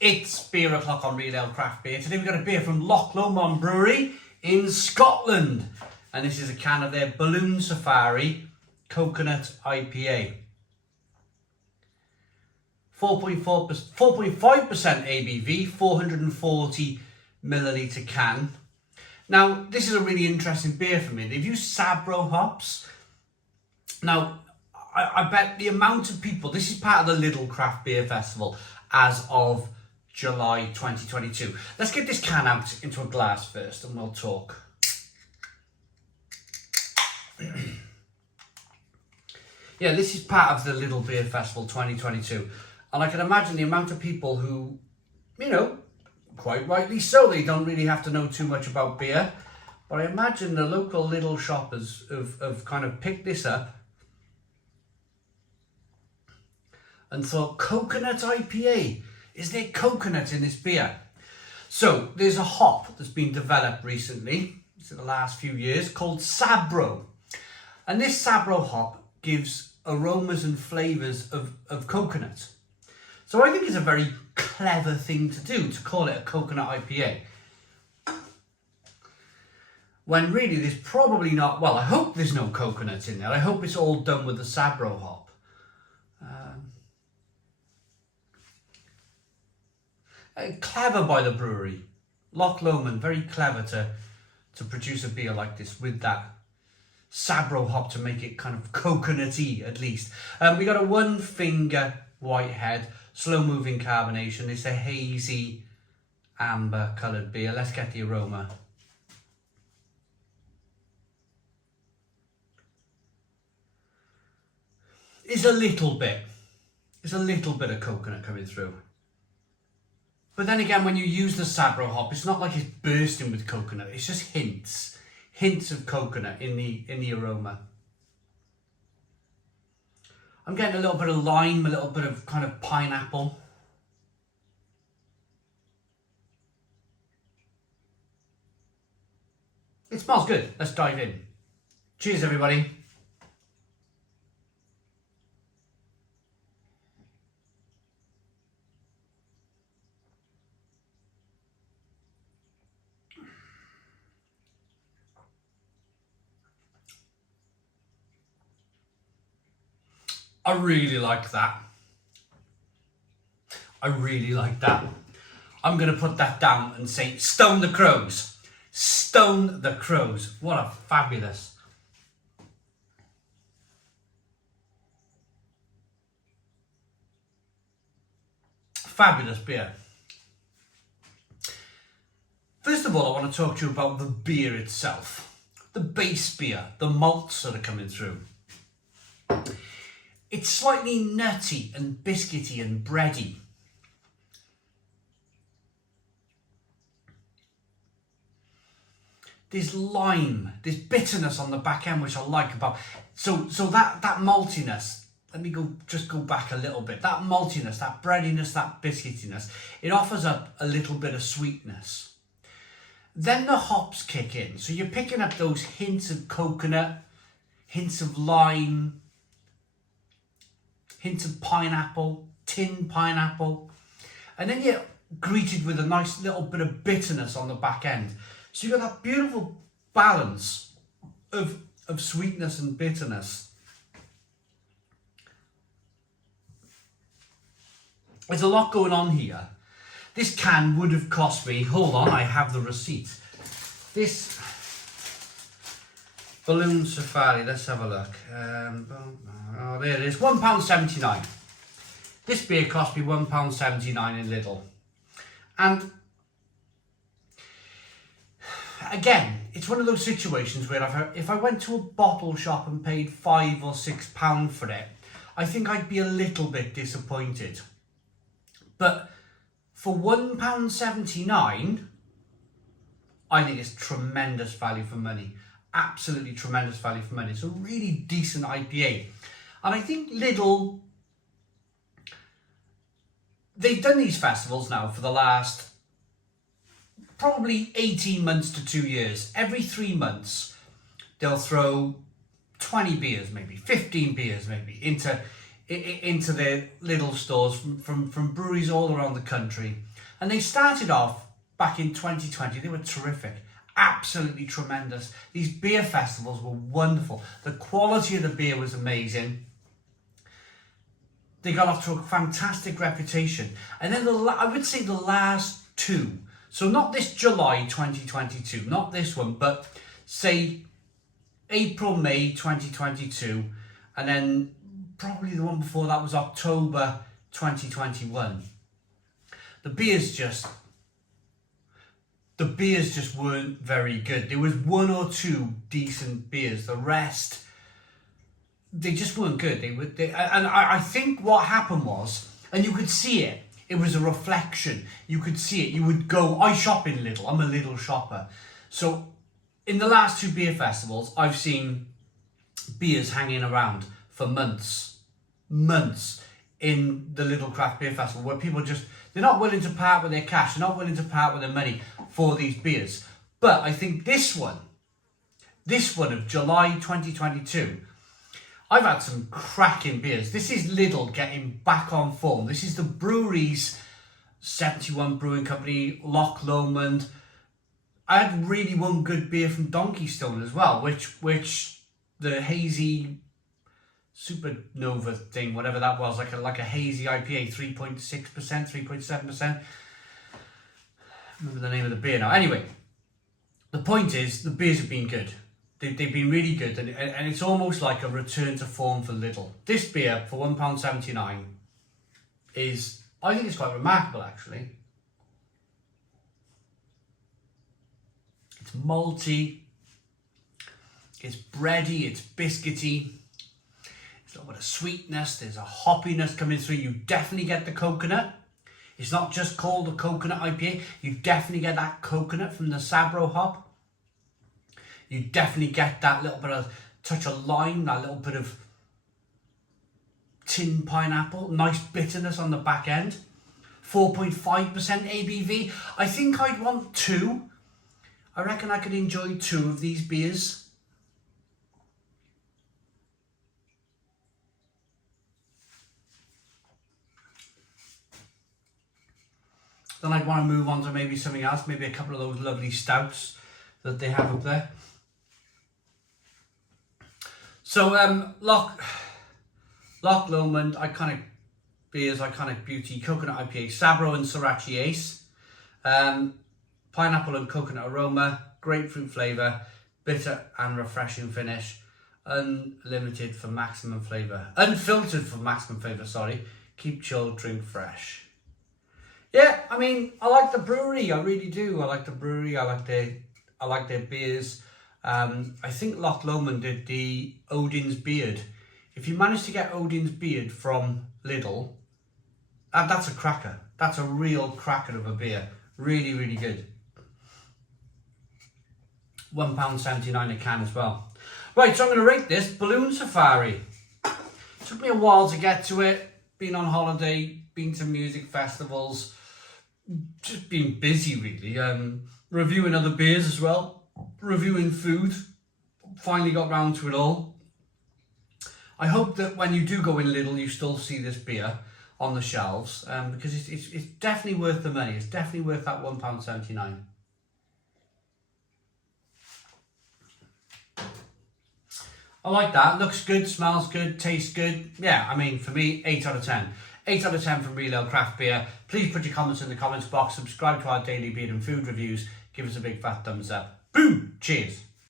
It's beer o'clock on Real Ale Craft Beer. Today we've got a beer from Loch Lomond Brewery in Scotland. And this is a can of their Balloon Safari Coconut IPA. 4.5% ABV, 440 milliliter can. Now, this is a really interesting beer for me. They've used Sabro hops. Now, I bet the amount of people, this is part of the Lidl Craft Beer Festival as of July 2022. Let's get this can out into a glass first and we'll talk. Yeah, this is part of the Lidl Beer Festival 2022. And I can imagine the amount of people who, you know, quite rightly so, they don't really have to know too much about beer. But I imagine the local Lidl shoppers have kind of picked this up and thought, coconut IPA, is there coconut in this beer? So there's a hop that's been developed recently, in the last few years, called Sabro. And this Sabro hop gives aromas and flavours of coconut. So I think it's a very clever thing to do, to call it a coconut IPA. When really there's probably not, well, I hope there's no coconut in there. I hope it's all done with the Sabro hop. Clever by the brewery. Loch Lomond, very clever to produce a beer like this with that Sabro hop to make it kind of coconutty at least. We got a 1 finger white head, slow moving carbonation. It's a hazy amber coloured beer. Let's get the aroma. It's a little bit of coconut coming through. But then again, when you use the Sabro hop, it's not like it's bursting with coconut. It's just hints of coconut in the aroma. I'm getting a little bit of lime, a little bit of kind of pineapple. It smells good. Let's dive in. Cheers, everybody. I really like that. I'm going to put that down and say, stone the crows. Stone the crows. What a fabulous beer. First of all, I want to talk to you about the beer itself. The base beer, the malts that are coming through. It's slightly nutty and biscuity and bready. There's lime, there's bitterness on the back end, which I like about. So that maltiness, let me just go back a little bit. That maltiness, that breadiness, that biscuitiness, it offers up a little bit of sweetness. Then the hops kick in. So you're picking up those hints of coconut, hints of lime, hints of pineapple, tin pineapple, and then you're greeted with a nice little bit of bitterness on the back end. So you've got that beautiful balance of sweetness and bitterness. There's a lot going on here. This can would have cost me, hold on, I have the receipt. This Balloon Safari, let's have a look. Oh, there it is, £1.79. This beer cost me £1.79 in Lidl. And again, it's one of those situations where if I went to a bottle shop and paid £5 or £6 for it, I think I'd be a little bit disappointed. But for £1.79, I think it's tremendous value for money. Absolutely tremendous value for money. It's a really decent IPA. And I think Lidl, they've done these festivals now for the last probably 18 months to 2 years. Every 3 months, they'll throw 20 beers, maybe 15 beers, maybe into into their Lidl stores from breweries all around the country. And they started off back in 2020. They were terrific. Absolutely tremendous. These beer festivals were wonderful. The quality of the beer was amazing. They got off to a fantastic reputation. And then I would say the last two, so not this July 2022, not this one, but say April, May 2022, and then probably the one before that was October 2021. The beers just weren't very good. There was one or two decent beers. The rest, they just weren't good. I think what happened was, and you could see it, it was a reflection. You could see it. You would go, I shop in Lidl. I'm a Lidl shopper. So in the last two beer festivals, I've seen beers hanging around for months in the Lidl Craft Beer Festival, where people they're not willing to part with their cash, they're not willing to part with their money for these beers. But I think this one of July 2022, I've had some cracking beers. This is Lidl getting back on form. This is the breweries, 71 Brewing Company, Loch Lomond. I had really one good beer from Donkey Stone as well, which the hazy Supernova thing, whatever that was, like a hazy IPA, 3.6%, 3.7%. I remember the name of the beer now. Anyway, the point is, the beers have been good. They've been really good, and it's almost like a return to form for Lidl. This beer for £1.79 is, I think it's quite remarkable actually. It's malty, it's bready, it's biscuity. There's a little bit of sweetness, there's a hoppiness coming through. You definitely get the coconut. It's not just called a coconut IPA. You definitely get that coconut from the Sabro hop. You definitely get that little bit of touch of lime, that little bit of tin pineapple, nice bitterness on the back end. 4.5% ABV. I think I'd want two. I reckon I could enjoy two of these beers. Then I'd want to move on to maybe something else, maybe a couple of those lovely stouts that they have up there. So Loch Lomond, iconic beers, iconic beauty, coconut IPA, Sabro and Sriracha Ace, pineapple and coconut aroma, grapefruit flavour, bitter and refreshing finish, unlimited for maximum flavour, unfiltered for maximum flavour, sorry, keep chilled, drink fresh. Yeah, I mean, I like the brewery, I really do. I like the brewery, I like their beers. I think Loch Lomond did the Odin's Beard. If you manage to get Odin's Beard from Lidl, that's a cracker. That's a real cracker of a beer. Really, really good. £1.79 a can as well. Right, so I'm going to rate this Balloon Safari. Took me a while to get to it. Been on holiday, been to music festivals, just been busy really. Reviewing other beers as well, reviewing food. Finally got round to it all. I hope that when you do go in Lidl, you still see this beer on the shelves, because it's definitely worth the money. It's definitely worth that £1.79. I like that. Looks good, smells good, tastes good. Yeah, I mean, for me, 8 out of 10. 8 out of 10 from Real Ale Craft Beer. Please put your comments in the comments box. Subscribe to our daily beer and food reviews. Give us a big fat thumbs up. Boom! Cheers.